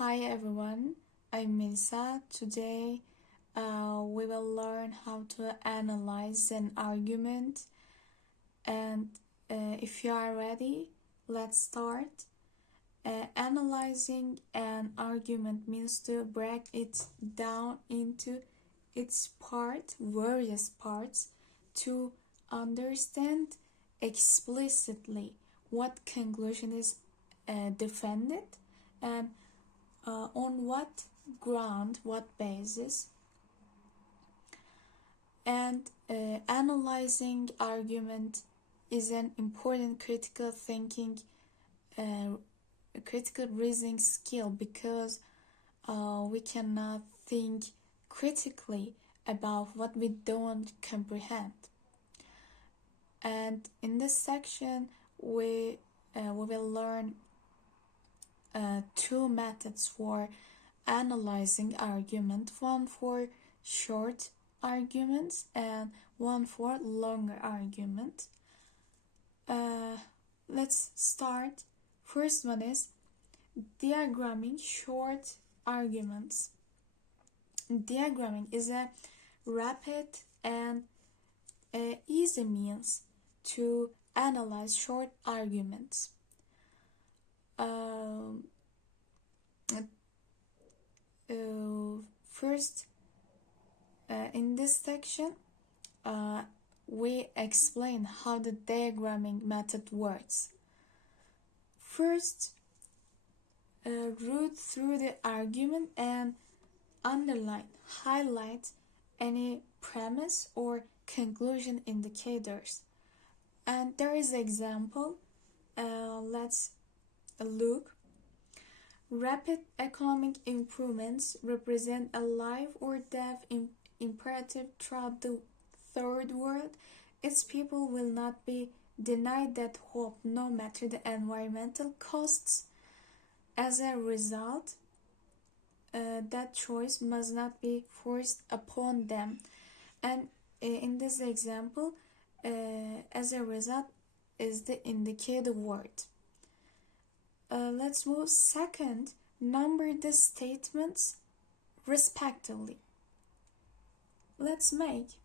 Hi everyone, I'm Melissa. Today we will learn how to analyze an argument. And if you are ready, let's start. Analyzing an argument means to break it down into various parts, to understand explicitly what conclusion is defended and on what ground, what basis, and analyzing argument is an important critical reasoning skill because we cannot think critically about what we don't comprehend. And in this section, we will learn two methods for analyzing argument, one for short arguments and one for longer argument. Let's start. First one is diagramming short arguments. Diagramming is a rapid and easy means to analyze short arguments. First, in this section, we explain how the diagramming method works. First, read through the argument and underline, highlight any premise or conclusion indicators. And there is an example. Let's look. Rapid economic improvements represent a life or death imperative throughout the third world. Its people will not be denied that hope no matter the environmental costs. As a result, that choice must not be forced upon them. And in this example, as a result is the indicated word. Let's move. Second, number the statements respectively. Let's make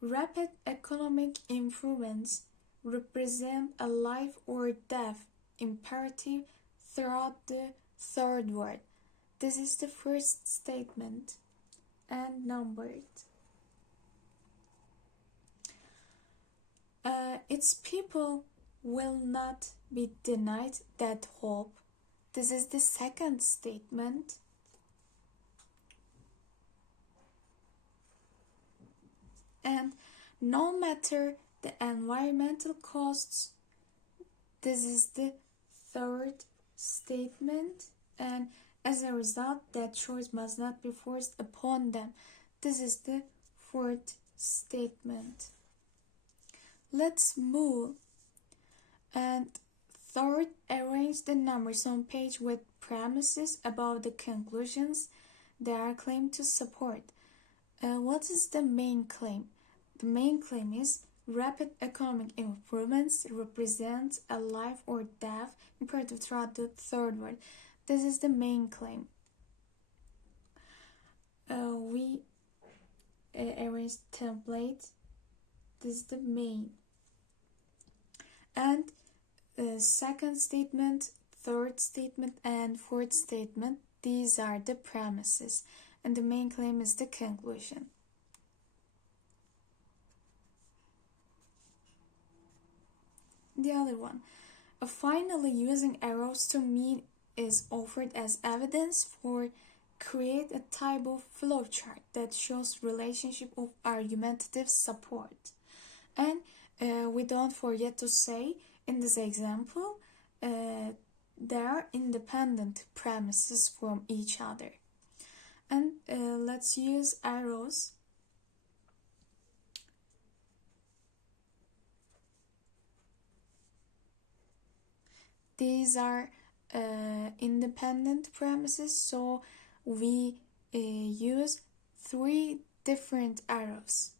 rapid economic improvements represent a life or death imperative throughout the third world. This is the first statement and numbered. Its people will not be denied that hope. This is the second statement. And no matter the environmental costs, this is the third statement. And as a result, that choice must not be forced upon them. This is the fourth statement. Let's move. And third, arrange the numbers on page with premises about the conclusions they are claimed to support. What is the main claim? The main claim is rapid economic improvements represent a life or death imperative throughout the third world. This is the main claim. We arrange template. This is the main. And second statement, third statement, and fourth statement, these are the premises, and the main claim is the conclusion. The other one. Finally, using arrows to mean is offered as evidence for create a type of flowchart that shows relationship of argumentative support. And we don't forget to say in this example, there are independent premises from each other. And let's use arrows. These are independent premises, so we use three different arrows.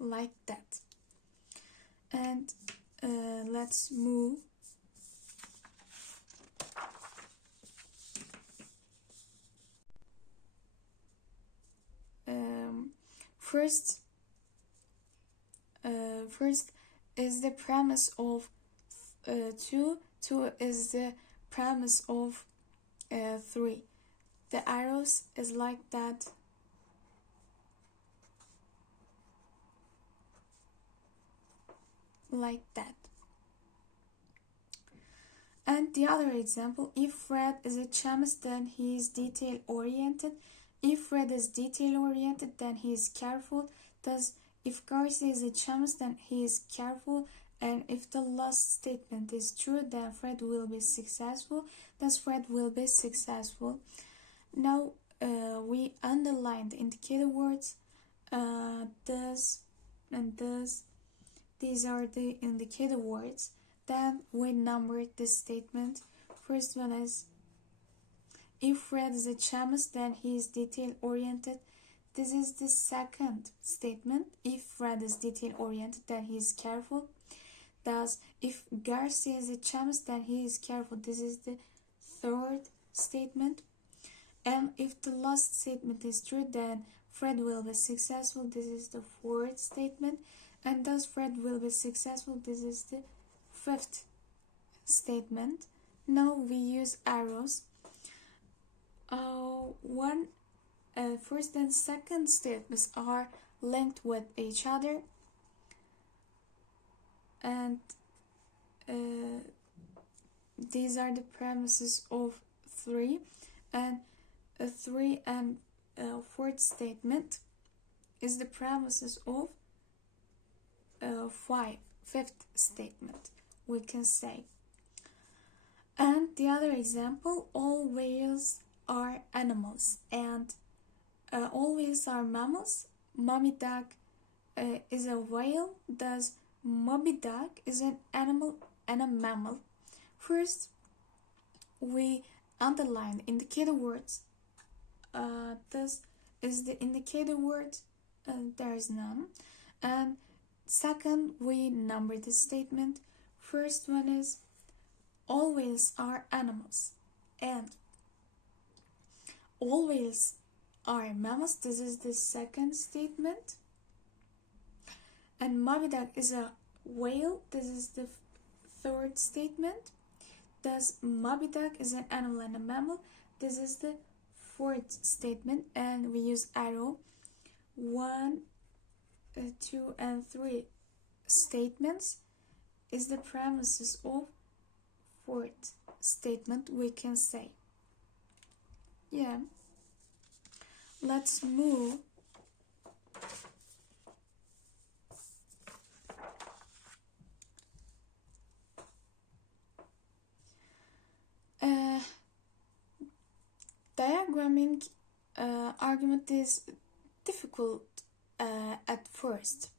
Like that. And let's move. First is the premise of 2. 2 is the premise of 3. The arrows is like that. Like that. And the other example, if Fred is a chemist, then he is detail oriented. If Fred is detail oriented, then he is careful. Thus, if Garcia is a chemist, then he is careful. And if the last statement is true, then Fred will be successful. Thus, Fred will be successful. Now, we underline the indicator words. Thus and thus. These are the indicator words. Then we number this statement. First one is, if Fred is a chemist, then he is detail oriented. This is the second statement. If Fred is detail oriented, then he is careful. Thus, if Garcia is a chemist, then he is careful. This is the third statement. And if the last statement is true, then Fred will be successful. This is the fourth statement. And thus Fred will be successful. This is the fifth statement. Now we use arrows. First and second statements are linked with each other, and these are the premises of 3, and 3 and fourth statement is the premises of 5th statement, we can say. And the other example, all whales are animals, and all whales are mammals. Moby Duck is a whale. Thus, Moby Duck is an animal and a mammal. First, we underline indicator words. This is the indicator word. There is none. And second, we number the statement. First one is, all whales are animals, and all whales are mammals. This is the second statement. And Moby Duck is a whale. This is the third statement. Thus, Moby Duck is an animal and a mammal. This is the fourth statement. And we use arrow. 1, 2, and 3 statements is the premises of fourth statement, we can say. Yeah. Let's move. Diagramming argument is difficult at first,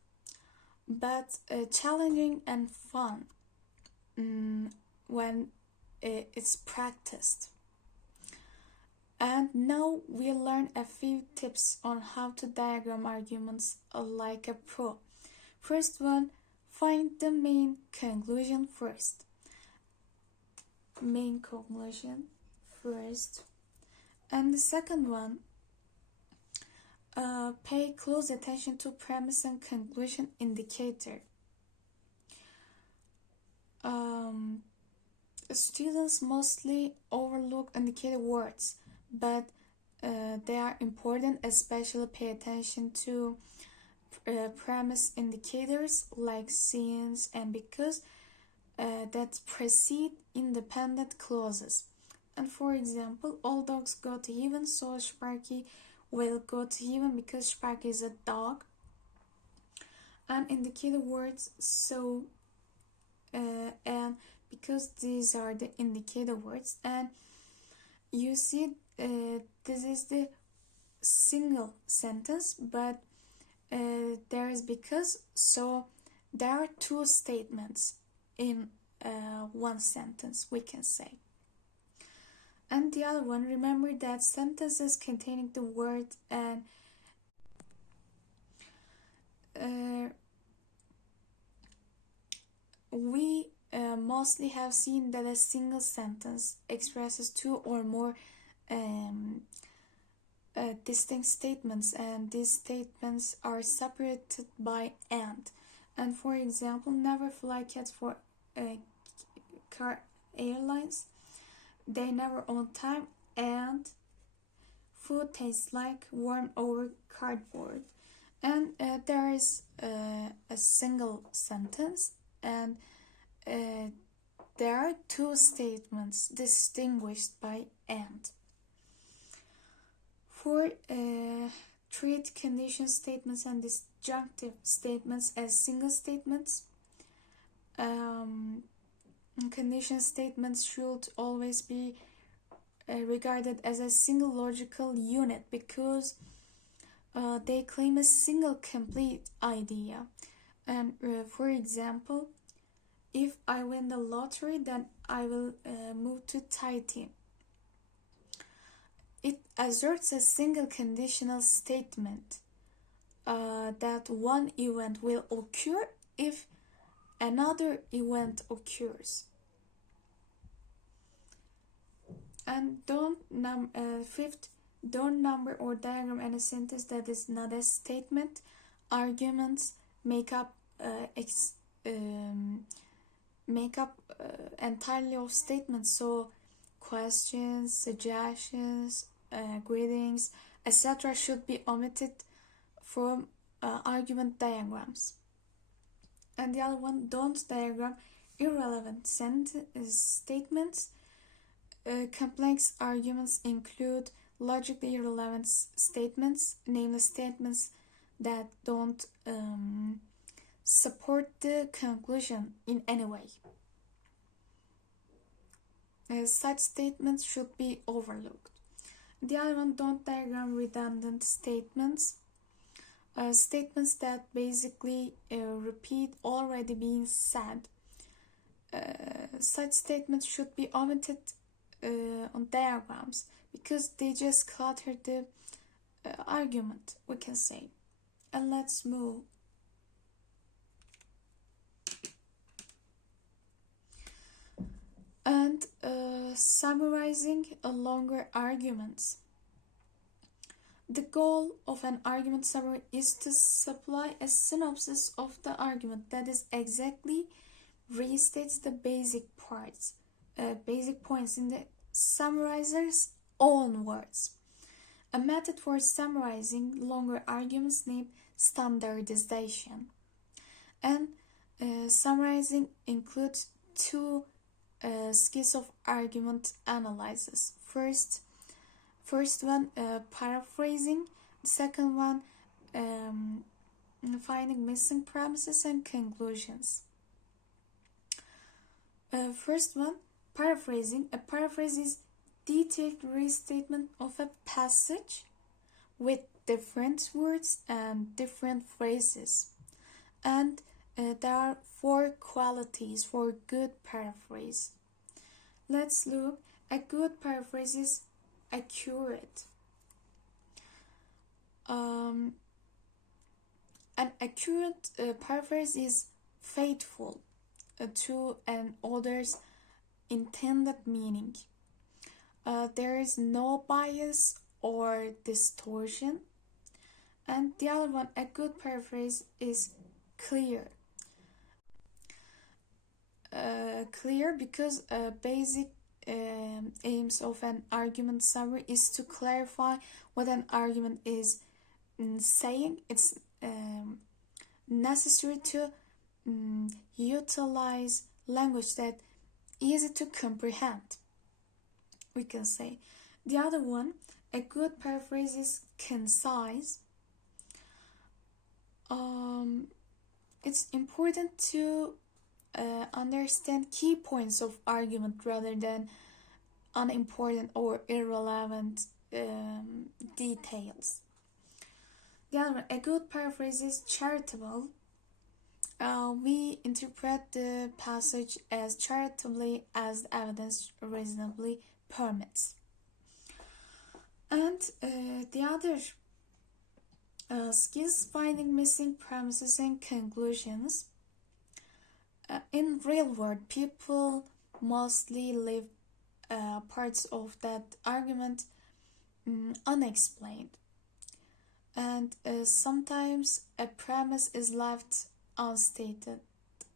but challenging and fun when it's practiced. And now we'll learn a few tips on how to diagram arguments like a pro. First one, find the main conclusion first. Main conclusion first. And the second one, pay close attention to premise and conclusion indicator. Students mostly overlook indicator words, but they are important, especially pay attention to premise indicators like since and because that precede independent clauses. And for example, all dogs go to heaven, so Sparky will go to heaven because Sparky is a dog. And indicator words so and because these are the indicator words. And you see this is the single sentence, but there is because, so there are two statements in one sentence, we can say. And the other one, remember that sentences containing the word and we mostly have seen that a single sentence expresses two or more distinct statements, and these statements are separated by and. And for example, never fly cats for car airlines, they never on time, and food tastes like warm over cardboard. And there is a single sentence, and there are two statements distinguished by and. For treat condition statements and disjunctive statements as single statements, condition statements should always be regarded as a single logical unit because they claim a single complete idea. And for example, if I win the lottery, then I will move to Tahiti. It asserts a single conditional statement that one event will occur if another event occurs. And fifth, don't number or diagram any sentence that is not a statement. Arguments make up entirely of statements, so questions, suggestions, greetings, etc. should be omitted from argument diagrams. And the other one, don't diagram irrelevant statements. Complex arguments include logically irrelevant statements, namely statements that don't support the conclusion in any way. Such statements should be overlooked. The other one, don't diagram redundant statements. Statements that basically repeat already being said. Such statements should be omitted on diagrams because they just clutter the argument, we can say. And let's move. And summarizing a longer arguments. The goal of an argument summary is to supply a synopsis of the argument that is exactly restates the basic points in the summarizer's own words. A method for summarizing longer arguments named standardization. And summarizing includes two skills of argument analysis. First one, paraphrasing. The second one, finding missing premises and conclusions. First one, paraphrasing. A paraphrase is detailed restatement of a passage with different words and different phrases. And there are 4 qualities for good paraphrase. Let's look. A good paraphrase is accurate. An accurate paraphrase is faithful to an author's intended meaning. There is no bias or distortion. And the other one, a good paraphrase is clear. Clear because basic aims of an argument summary is to clarify what an argument is saying. It's necessary to utilize language that easy to comprehend, we can say. The other one, a good paraphrase is concise. It's important to understand key points of argument rather than unimportant or irrelevant details. The other one, a good paraphrase is charitable. We interpret the passage as charitably as the evidence reasonably permits. And the other skills, finding missing premises and conclusions. in real world, people mostly leave parts of that argument unexplained, and sometimes a premise is left unstated.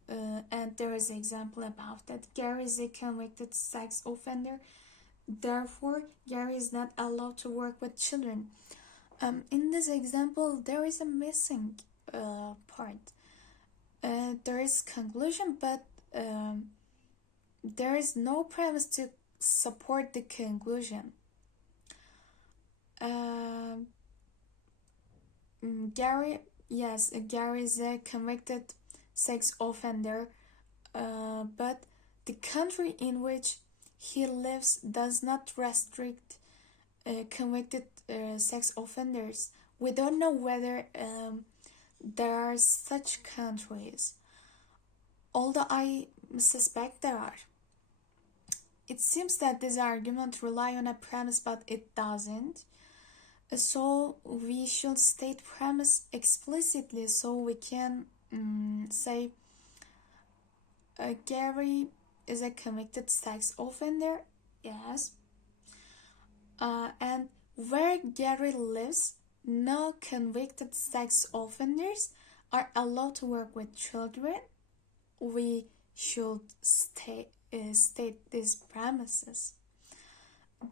And there is an example about that. Gary is a convicted sex offender. Therefore, Gary is not allowed to work with children. In this example, there is a missing part. There is conclusion, but there is no premise to support the conclusion. Gary is a convicted sex offender, but the country in which he lives does not restrict convicted sex offenders. We don't know whether there are such countries, although I suspect there are. It seems that this argument relies on a premise, but it doesn't. So we should state premise explicitly so we can say Gary is a convicted sex offender, yes. And where Gary lives, no convicted sex offenders are allowed to work with children. We should state these premises.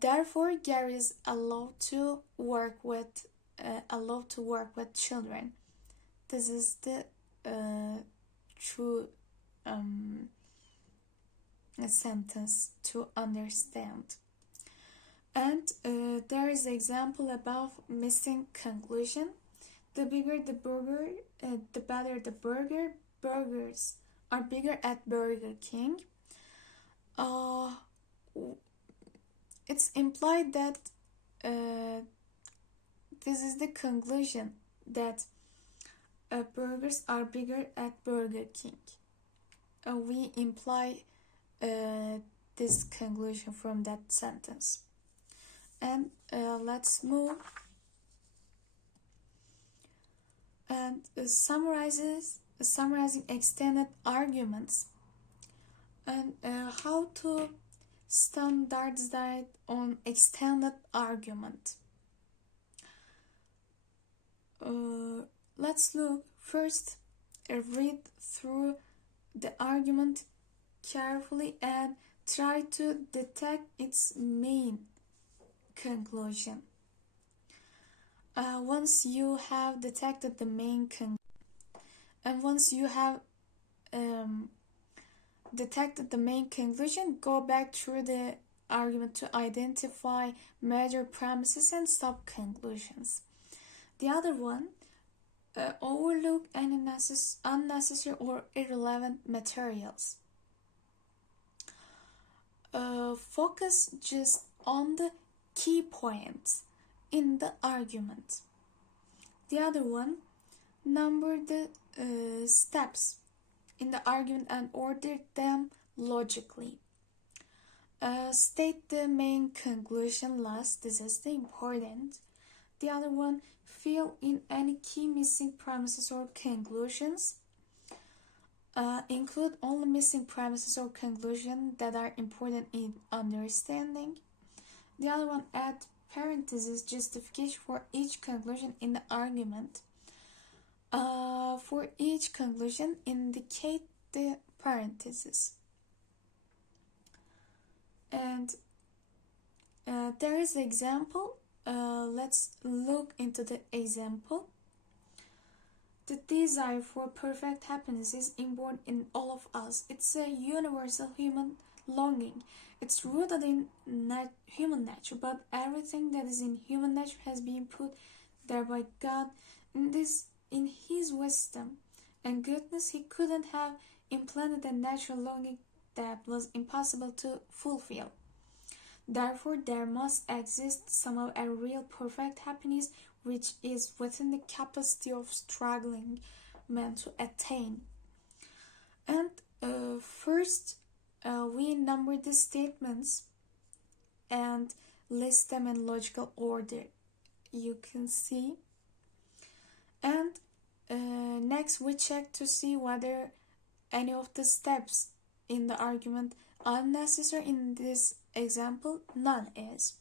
Therefore, Gary is allowed to work with children. This is the true sentence to understand. And there is an example about missing conclusion. The bigger the burger, the better the burger. Burgers are bigger at Burger King. It's implied that this is the conclusion, that burgers are bigger at Burger King. We imply this conclusion from that sentence. And let's move and summarizing extended arguments and how to standardize on extended argument. Let's look first, read through the argument carefully and try to detect its main conclusion. Once you have detected the main conclusion, and once you have detected the main conclusion, go back through the argument to identify major premises and sub-conclusions. The other one, overlook any unnecessary or irrelevant materials. Focus just on the key points in the argument. The other one, number the steps in the argument and order them logically. State the main conclusion last. This is the important. The other one, fill in any key missing premises or conclusions. Include only missing premises or conclusions that are important in understanding. The other one, add parentheses justification for each conclusion in the argument. For each conclusion, indicate the parentheses. And there is an example. Let's look into the example. The desire for perfect happiness is inborn in all of us. It's a universal human longing. It's rooted in human nature, but everything that is in human nature has been put there by God. In His wisdom and goodness, He couldn't have implanted a natural longing that was impossible to fulfill. Therefore, there must exist somehow a real perfect happiness which is within the capacity of struggling man to attain. And first, we number the statements and list them in logical order. You can see. And next, we check to see whether any of the steps in the argument unnecessary? In this example, none is.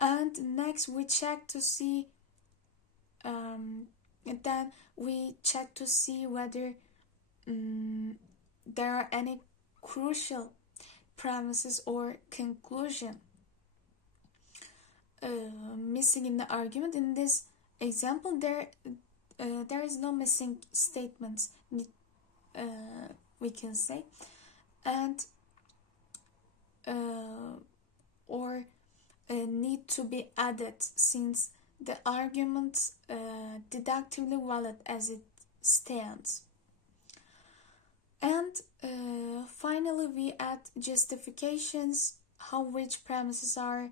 And next we check to see then we check to see whether there are any crucial premises or conclusion missing in the argument. In this example, there is no missing statements, we can say, and or need to be added, since the argument deductively valid as it stands. And finally, we add justifications, how which premises are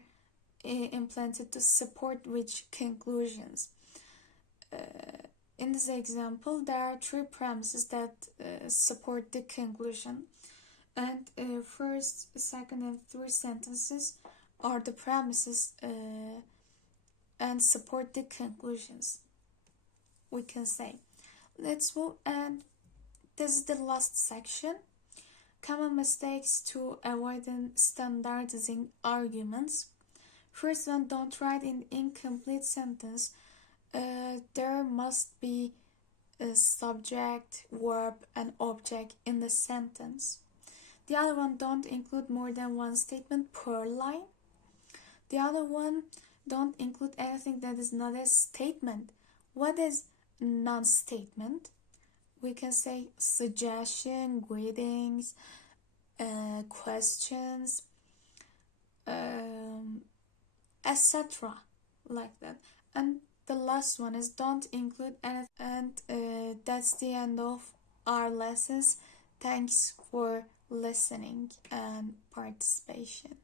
implanted to support which conclusions. In this example, there are three premises that support the conclusion, and first, second, and third sentences are the premises and support the conclusions, we can say. Let's move, and this is the last section. Common mistakes to avoid standardizing arguments. First one, don't write in incomplete sentence. There must be a subject, verb, and object in the sentence. The other one, don't include more than one statement per line. The other one, don't include anything that is not a statement. What is non-statement? We can say suggestion, greetings, questions, etc. like that. And the last one is don't include anything. And that's the end of our lessons. Thanks for listening and participation.